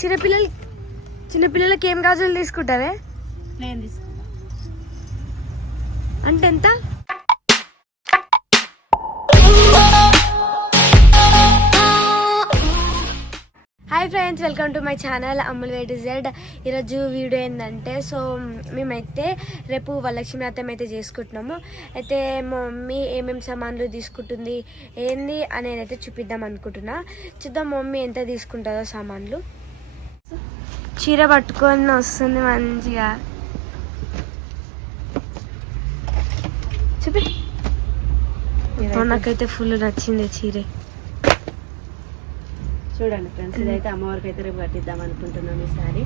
చిన్నపిల్లలకి ఏం గాజులు తీసుకుంటావే? ప్లేన్ తీసుకుంటా. అంటే ఎంత? Hi friends, welcome to my channel అమ్ముల్ way to Z. ఈరోజు వీడియో ఏంటంటే, మేమైతే రేపు వరలక్ష్మి వ్రతం అయితే చేసుకుంటున్నాము. అయితే మా మమ్మీ ఏమేమి సామాన్లు తీసుకుంటుంది ఏంది అనేది అయితే చూపిద్దాం అనుకుంటున్నా. చూద్దాం మమ్మీ ఎంత తీసుకుంటుందో సామాన్లు. చీర పట్టుకొని వస్తుంది మంచిగా. చూపి. నాకైతే ఫుల్ నచ్చింది చీర. చూడండి ఫ్రెండ్స్, ఇదైతే అమ్మవారికి అయితే రేపు కట్టిద్దాం అనుకుంటున్నాం. ఈ సారీ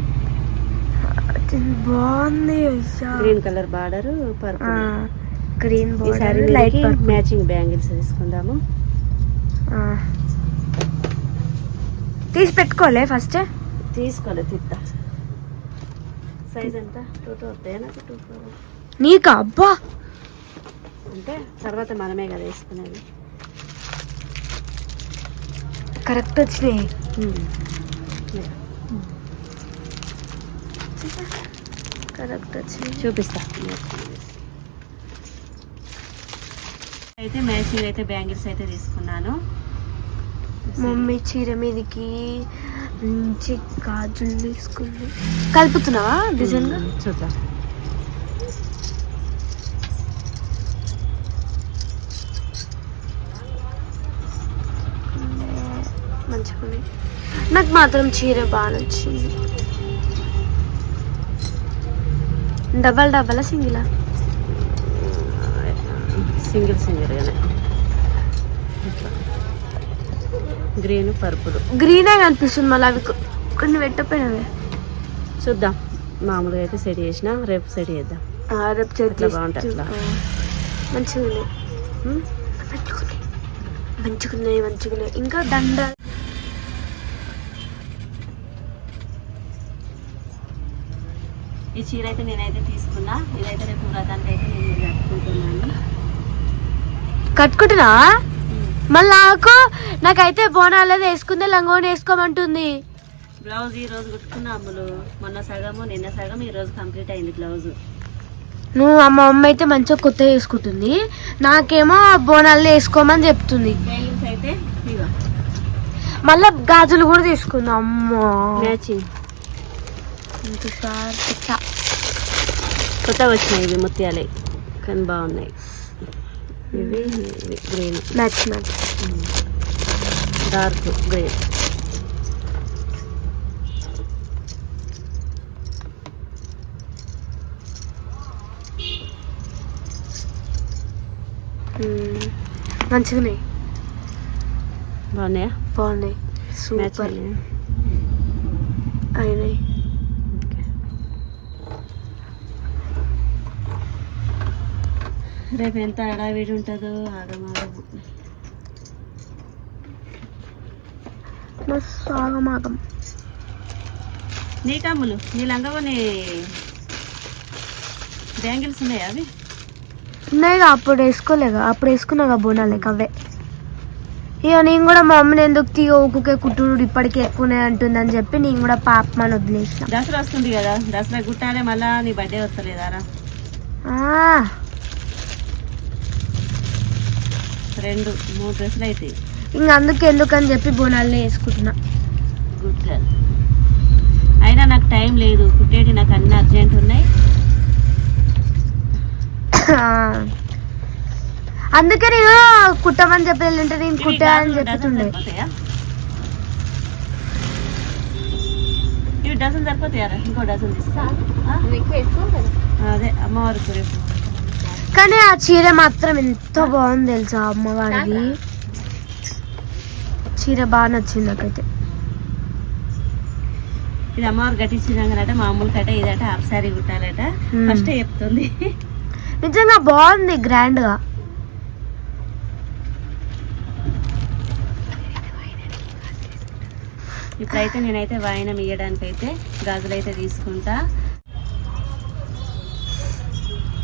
బాగుంది. Green colour border, purple green border, light matching bangles తీసుకుందాము. తీసి పెట్టుకోలే ఫస్ట్? తీసుకోలే, తిత్తా. సైజ్ ఎంత? 2 వస్తాయా నాకు? 2 నీకా? అబ్బా, అంటే తర్వాత మనమే కదా వేసుకునేది. కరెక్ట్ వచ్చినాయి. కరెక్ట్ వచ్చినాయి, చూపిస్తా. అయితే మ్యాచింగ్ అయితే బ్యాంగిల్స్ అయితే తీసుకున్నాను. మమ్మీ చీర మీదకి మంచి గాజులు తీసుకుంది. కలుపుతున్నావా డిజైన్? చూద్దాం. మంచిగా నాకు మాత్రం చీర బాగా నచ్చింది. డబల్ సింగిలా? Single green purple. గ్రీనే కనిపిస్తుంది మళ్ళీ. అవి కొన్ని పెట్టపోయినవే. చూద్దాం. మామూలుగా అయితే సెట్ చేసిన, రేపు సెట్ చేద్దాం. రేపు చేద్దాం. బాగుంటుంది. మంచిగున్నాయి. ఇంకా దండ. ఈ చీర అయితే నేనైతే తీసుకున్నా. ఇదైతే రేపు వ్రతానికి అయితే నేను కట్టుకుంటున్నాను. కట్టుకుంటున్నా? మళ్ళీ నాకైతే బోనాలది వేసుకుందే, లంగోని వేసుకోమంటుంది. బ్లౌజ్ ఈ రోజు కుట్టుకున్నా అమ్ములు. మొన్న సగము, నిన్న సగం, ఈ రోజు కంప్లీట్ అయింది బ్లౌజ్. నువ్వు మా అమ్మ అయితే మంచిగా కొత్త వేసుకుంటుంది, నాకేమో బోనాలు వేసుకోమని చెప్తుంది. బ్యాంగిల్స్ అయితే ఇగో, మళ్ళా గాజులు కూడా తీసుకుందాం. అమ్మో, మ్యాచింగ్ కొత్తగా వచ్చినాయి. ఇవి ముత్యాలే కానీ బాగున్నాయి. ఇవి గ్రీన్ మ్యాచ్ డార్క్ గ్రీన్. మంచిగానే బాగున్నాయి. సూపర్ అయినాయి. రేపు ఎంత హడావిడి ఉంటుందో ఆగమాగము. ఆగమాగం. నీ కమ్ములు, నీ లంగవని బ్యాంగిల్స్ ఉన్నాయా? అవి ఉన్నాయిగా, అప్పుడు వేసుకోలేగా. అప్పుడు వేసుకున్నాగా బోనాలేక అవే. ఇక నేను కూడా మా అమ్మని ఎందుకు తీగ ఊకే కుట్టుడు ఇప్పటికీ ఎక్కువనే అంటుందని చెప్పి నేను కూడా పాపమని వదిలేసిన. దసరా వస్తుంది కదా, దసరా కుట్టాలే. మళ్ళా నీ బర్త్డే వస్తలేదారా? 2-3 డ్రెస్సులు అవుతాయి. ఇంకా ఎందుకని చెప్పి బోనాలనే వేసుకుంటున్నా. Good girl. అయినా నాకు టైం లేదు కుట్టేటి, నాకు అన్ని అర్జెంట్ ఉన్నాయి. అందుకే నేను కుట్టమని చెప్పేదంటే నేను కుట్టా అని చెప్తుండే. ఇవి డజన్ సరిపోతాయారా? ఇంకో డజన్ తీసుకో. అదే అమ్మవారికి రేపు. కానీ ఆ చీర మాత్రం ఎంత బాగుంది తెలుసా అమ్మవారికి. చీర బాగా నచ్చింది నాకైతే. ఇది అమ్మవారు కట్టించినాకనట, మామూలు కట్ట ఇదట హాఫ్ సారీ కుట్టాలట. ఫస్ట్ చెప్తుంది. నిజంగా బాగుంది, గ్రాండ్ గా. ఇప్పుడైతే నేనైతే వాయినం ఇవ్వడానికి అయితే గాజులు అయితే తీసుకుంటా.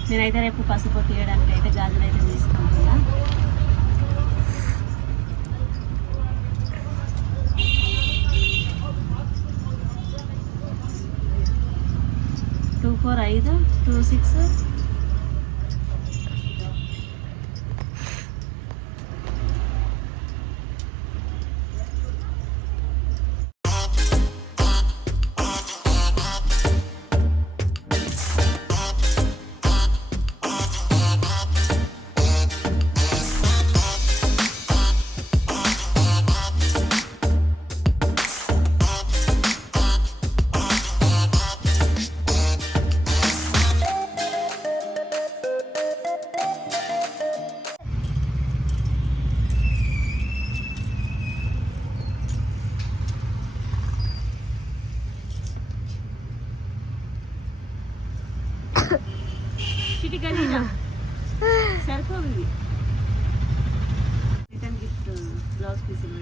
నేనైతే రేపు పసుపు తీయడానికి అయితే గాజులు అయితే తీసుకుంటున్నా. 4 5 2 6 చిటికలీనా సరిపోయింది. రిటర్న్ గిఫ్ట్ బ్లౌజ్ పీసులు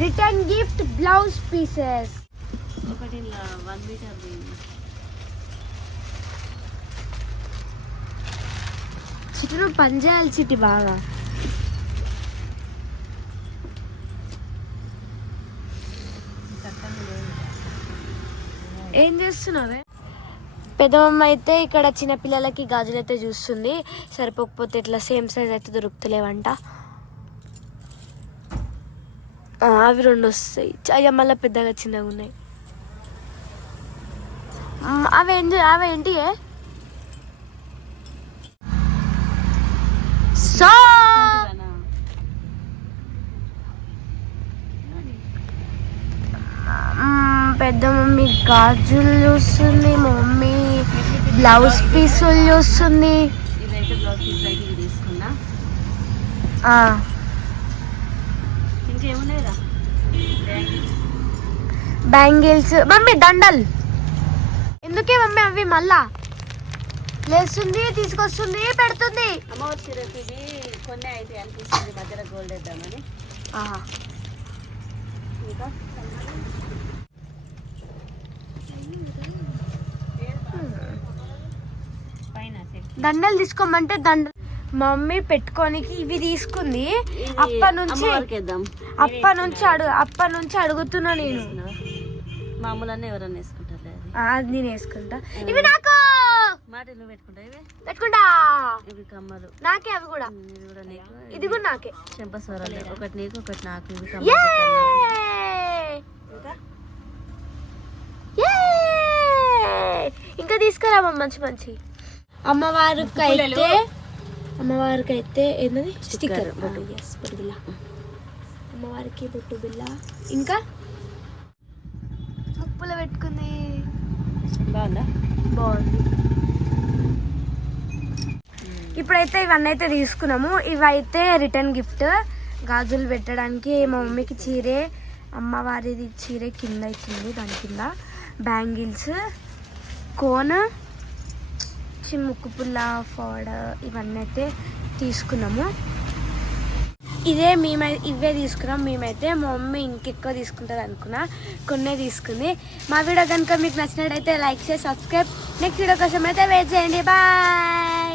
రిటర్న్ గిఫ్ట్ బ్లౌజ్ పీసెస్ ఒకటి 1 మీటర్ చిటి పని చేయాలి చిటి బాగా. ఏం చేస్తున్నావే? పెద్దమ్మ అయితే ఇక్కడ చిన్నపిల్లలకి గాజులు అయితే చూస్తుంది. సరిపోకపోతే ఇట్లా సేమ్ సైజ్ అయితే దొరుకుతలేవంట. అవి 2 వస్తాయి. అయ్యా మళ్ళీ పెద్దగా చిన్నగా ఉన్నాయి. అవేంటి సో పెద్ద మమ్మీ గాజులు చూస్తుంది, మా మమ్మీ బ్లౌజ్ పీసులు చూస్తుంది. ఇదైతే బ్లౌజ్ పీస్ అయితే ఇది తీసుకున్నా. ఇంకేమున్నాయిరా? బ్యాంగిల్స్ మమ్మీ, దండల్ ఎందుకే మమ్మీ? అవి మళ్ళా లేస్తుంది, తీసుకొస్తుంది, పెడుతుంది. అమ్మవారి చీరకి ఇది కొన్ని అయితే అనిపిస్తుంది, మధ్యలో గోల్డ్ వేద్దామని. ఇంకా దండలు తీసుకోమంటే దండలు మమ్మీ పెట్టుకోనికి ఇవి తీసుకుంది. అప్పటి నుంచి అడుగుతున్నా నేను. మామూలన్నీ ఎవరన్నా వేసుకుంటారు, అది నేను వేసుకుంటా. ఇవి నాకు మాట నువ్వు పెట్టుకుంటా. ఇవి పెట్టుకుంటా. ఇవి కమ్మలు నాకే. అవి కూడా ఇది కూడా నీకు, ఇది కూడా నాకే. చెంపస్వరాలు ఒకటి నీకు ఒకటి నాకు. ఇవి ఇంకా తీసుకురా మంచి మంచి. అమ్మవారికి అయితే ఏంటది స్టిక్కర్, బొట్టు బిల్ల. అమ్మవారికి బొట్టు బిల్ల. ఇంకా ముప్పులు పెట్టుకుంది. బాగుందా? బాగుంది. ఇప్పుడైతే ఇవన్నీ అయితే తీసుకున్నాము. ఇవైతే రిటర్న్ గిఫ్ట్. గాజులు పెట్టడానికి మా మమ్మీకి చీరే, అమ్మవారిది చీరే కింద అవుతుంది, దాని కింద బ్యాంగిల్స్, కోన్, ముక్కు పుల్ల, ఫోడ, ఇవన్నీ అయితే తీసుకున్నాము. ఇవే తీసుకున్నాం మేమైతే. మా మమ్మీ ఇంకెక్కువ తీసుకుంటుంది అనుకున్నా, కొన్నే తీసుకుంది. మా వీడియో కనుక మీకు నచ్చినట్టయితే లైక్ చేసి సబ్స్క్రైబ్. నెక్స్ట్ వీడియో కోసం అయితే వెయిట్ చేయండి. బాయ్.